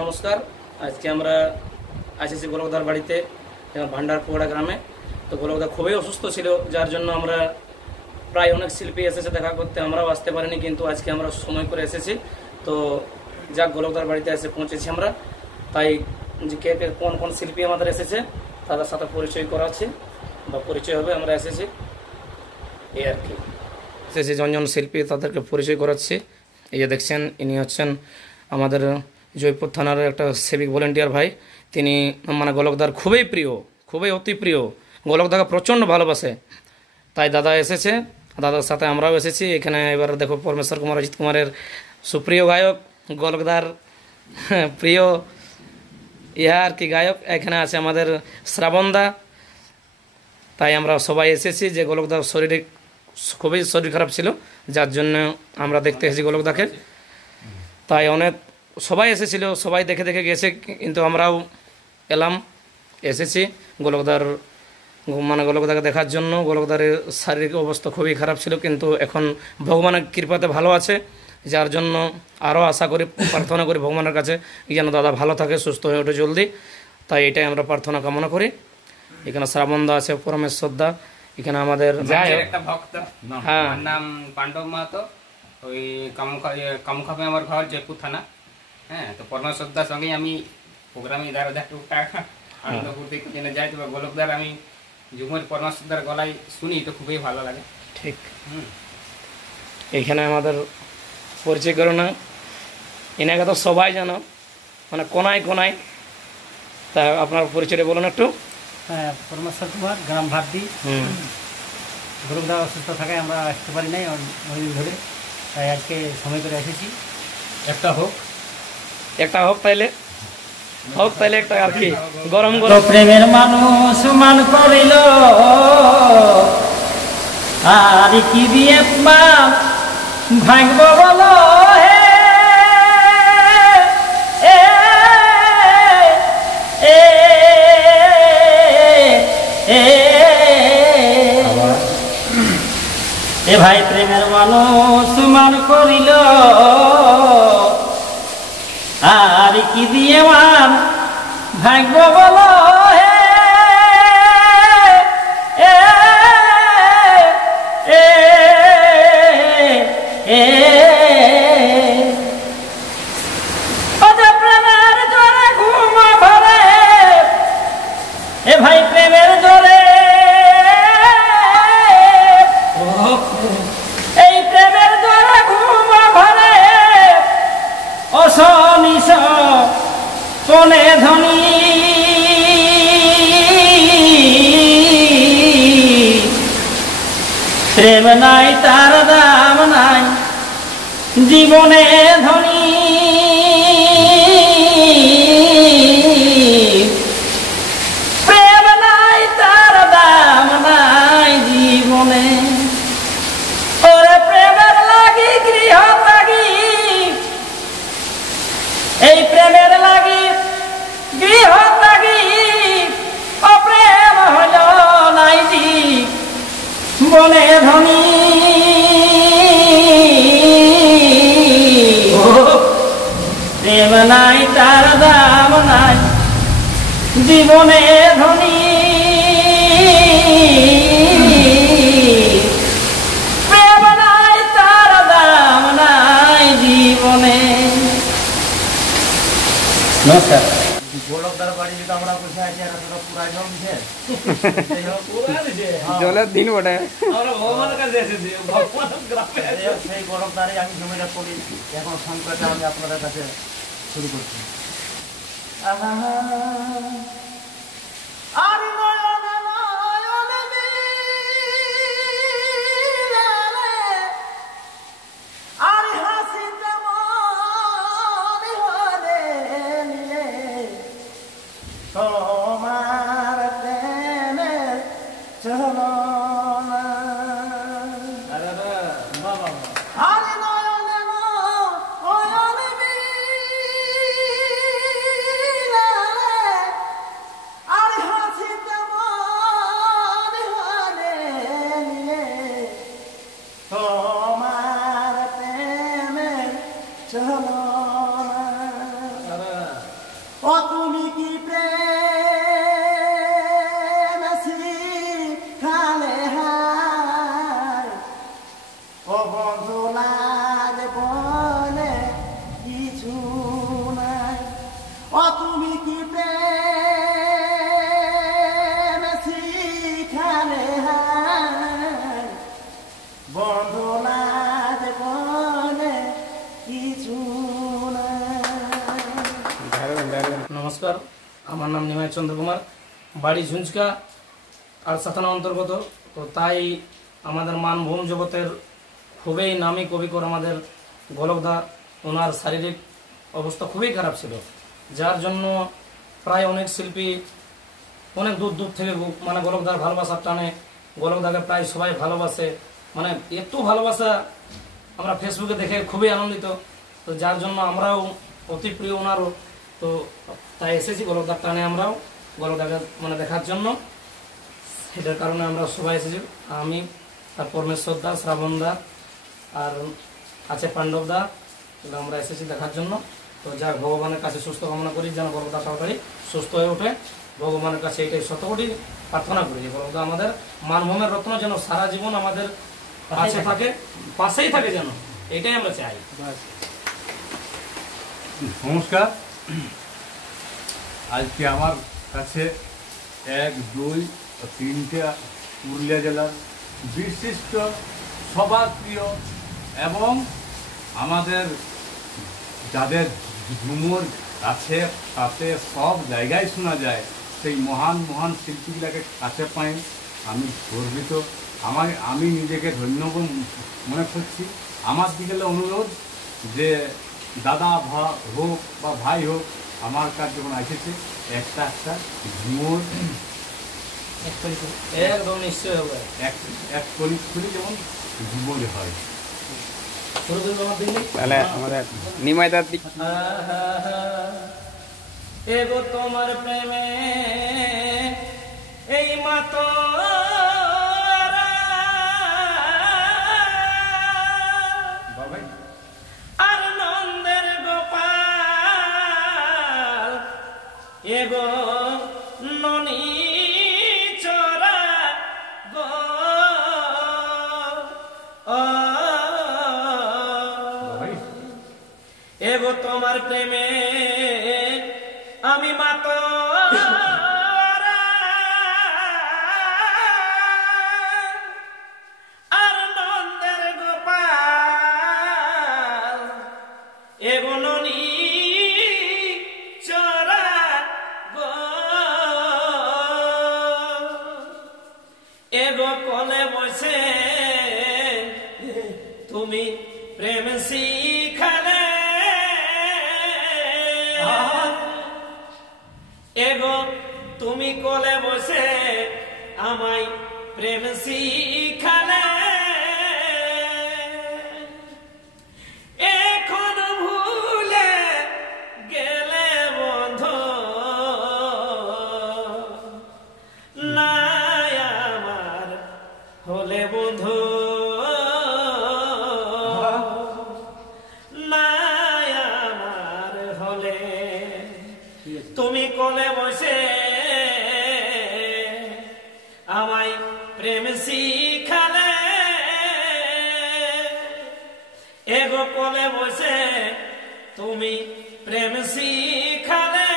নমস্কার। আজকে আমরা এসেছি গোলকদার বাড়িতে, ভান্ডারপোড়া গ্রামে। তো গোলকদা খুবই অসুস্থ ছিল, যার জন্য আমরা প্রায় অনেক শিল্পী এসেছে দেখা করতে, আমরাও আসতে পারিনি, কিন্তু আজকে আমরা সময় করে এসেছি। তো যাক, গোলকদার বাড়িতে এসে পৌঁছেছি আমরা। তাই যে কে কে কোন কোন শিল্পী আমাদের এসেছে তাদের সাথে পরিচয় করাচ্ছি বা পরিচয় হবে। আমরা এসেছি এই আর কি, এসেছি জন শিল্পী, তাদেরকে পরিচয় করাচ্ছি। এই যে দেখছেন, ইনি হচ্ছেন আমাদের জয়পুর থানার একটা সিভিক ভলেন্টিয়ার ভাই। তিনি মানে গোলকদার খুবই প্রিয়, খুবই অতি প্রিয়, গোলকদাকে প্রচণ্ড ভালোবাসে। তাই দাদা এসেছে, দাদার সাথে আমরাও এসেছি এখানে। এবার দেখো, পরমেশ্বর কুমার, অজিত কুমারের সুপ্রিয় গায়ক, গোলকদার প্রিয় আর কি গায়ক এখানে আছে আমাদের শ্রাবণদা। তাই আমরা সবাই এসেছি যে গোলকদার শরীরে খুবই শরীর খারাপ ছিল, যার জন্য আমরা দেখতে এসেছি গোলকদাকে। তাই অনেক সবাই এসেছিল, সবাই দেখে দেখে গেছে, কিন্তু আমরাও এলাম, এসেছি গোলকদার মানে গোলকদাকে দেখার জন্য। গোলকদারের শারীরিক অবস্থা খুবই খারাপ ছিল, কিন্তু এখন ভগবানের কৃপাতে ভালো আছে, যার জন্য আরও আশা করি, প্রার্থনা করি ভগবানের কাছে যেন দাদা ভালো থাকে, সুস্থ হয়ে ওঠে জলদি। তাই এটাই আমরা প্রার্থনা কামনা করি। এখানে শ্রাবণদা আছে, পরমেশ্বরদা, এখানে আমাদের একটা ভক্ত, হ্যাঁ, নাম পাণ্ডব মাহাতো, ওই কামুখাপে আমার ঘর, জয়পুর থানা। হ্যাঁ, তো পরমেশ্বরদার সঙ্গে আমি প্রোগ্রামে ইধার টুকটাক আনন্দ করতে জেনে যাই। তবে গোলকদার আমি যুগমের পরমেশ্বরদার গলায় শুনি তো খুবই ভালো লাগে। ঠিক। এইখানে আমাদের পরিচয় করো না, এনাকে তো সবাই জানো, মানে কোনায় কোনায়। তা আপনার পরিচয়টা বলুন একটু। হ্যাঁ, পরমেশ্বর কুমার, গ্রাম ভাবদি। গোলকদা অসুস্থ থাকায় আমরা আসতে পারি নাই অনেকদিন ধরে, তাই আজকে সময় করে এসেছি। একটা হোক তাইলে একটা আর কি গরম গরম প্রেমের মানুষ মান করিল, আর কি দিয়ে ভাঙব বলো এ ভাই, প্রেমের মানুষ মান করিল, আর কি দিয়ে মান ভাগ্য বলো প্রেমের জোরে ঘুম ঘরে, এ ভাই প্রেমের জোরে, এই প্রেমের জোরে ঘুম ঘরে, অসনিস কোনে ধনী, প্রেম নাই তার দাম নাই জীবনে ধনী, প্রেম নাই তার দাম নাই জীবনে। ওরে প্রেমের লাগি গৃহ লাগি, এই প্রেমের লাগি গৃহ লাগি, অপ্রেম হল নাই জীবনে ধনী, প্রেম নাই তার দাম নাই জীবনে ধনী, প্রেম নাই তার দাম নাই জীবনে। নমস্কার। গোলকদার বাড়ি যেটা আমরা বসে আছি, এটা তো পুরা জমছে, জলের দিন বটে। সেই গোলকদারে আমি জমিটা করি। এখন সংকটটা আমি আপনাদের কাছে শুরু করছি। তোমার প্রেমের চলো না, আরে নয়নে নয়নে বিলালে ও তুমি কি প্রেম শিখালে হায় ও বন্ধু লাগে বলে কিছু নাই ও তুমি কি প্রেম শিখালে হায় বন্ধু লাগে বলে কিছু নাই। নমস্কার, আমার নাম নিমাই চন্দ্র কুমার, বাড়ি ঝুঁচকা আরসা থানা অন্তর্গত। তো তাই আমাদের মানভূম জগতের খুবই নামী কবিকর আমাদের গোলকদা, ওনার শারীরিক অবস্থা খুবই খারাপ ছিল, যার জন্য প্রায় অনেক শিল্পী অনেক দূর দূর থেকে মানে গোলকদার ভালোবাসার টানে গোলকদাকে প্রায় সবাই ভালোবাসে, মানে এত ভালোবাসা আমরা ফেসবুকে দেখে খুবই আনন্দিত। তো যার জন্য আমরাও অতি প্রিয় ওনারও, তো তাই এসেছি গোলকদার টানে আমরাও গোলকদাকে মানে দেখার জন্য। এটার কারণে আমরা সবাই এসেছি, আমি আর পরমেশ্বর দা, শ্রাবণ দা, আর আছে পাণ্ডব দা, আমরা এসেছি দেখার জন্য। তো যাক, ভগবানের কাছে সুস্থ কামনা করি যেন গোলকদা তাড়াতাড়ি সুস্থ হয়ে ওঠে। ভগবানের কাছে এটাই শতকোটি প্রার্থনা করি যে গোলকদা আমাদের মানভূমের রত্ন যেন সারা জীবন আমাদের কাছে থাকে, পাশেই থাকে, যেন এটাই আমরা চাই। নমস্কার, আজকে আমার কাছে 1, 2 ও 3টে পুরুলিয়া জেলার বিশিষ্ট সবার প্রিয় এবং আমাদের যাদের ঝুমুর কাছে কাছে সব জায়গায় শোনা যায়, সেই মহান মহান শিল্পীগুলোকে কাছে পাই আমি গর্বিত। আমি নিজেকে ধন্য মনে করছি। আমার দিকে অনুরোধ যে দাদা হোক বা ভাই হোক, আমার কাছে যখন এসেছে একটা ঝুমুর একদম নিশ্চয় হবে, এক কলি যেমন ঝুমুর হয়। তাহলে আমাদের নিমাইদার দিক এগো তোমার প্রেমে এই মাতো আর নন্দের গোপাল এগো ননি চরা গো এগো তোমার প্রেমে আমি মাতো আর নন্দের গোপাল এগো ননি চরা গো এগো কলে বসে তুমি প্রেম শিখালে এগো তুমি কোলে বসে আমায় প্রেম শিখালে এখন ভুলে গেলে বন্ধু নাই আমার হলে বন্ধু নাই আমার হলে তুমি কোলে বসে আমায় প্রেম শিখালে এগো কোলে বসে তুমি প্রেম শিখালে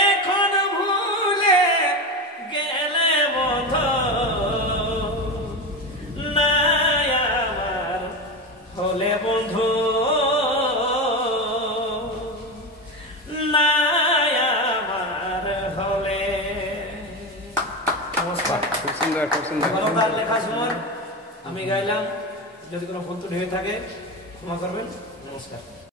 এখন ভুলে গেলে বন্ধু নাই আমার হলে বন্ধু খুব সুন্দর। গোলকদার লেখা ঝুমুর আমি গাইলাম, যদি কোনো ভুল ত্রুটি হয়ে থাকে ক্ষমা করবেন। নমস্কার।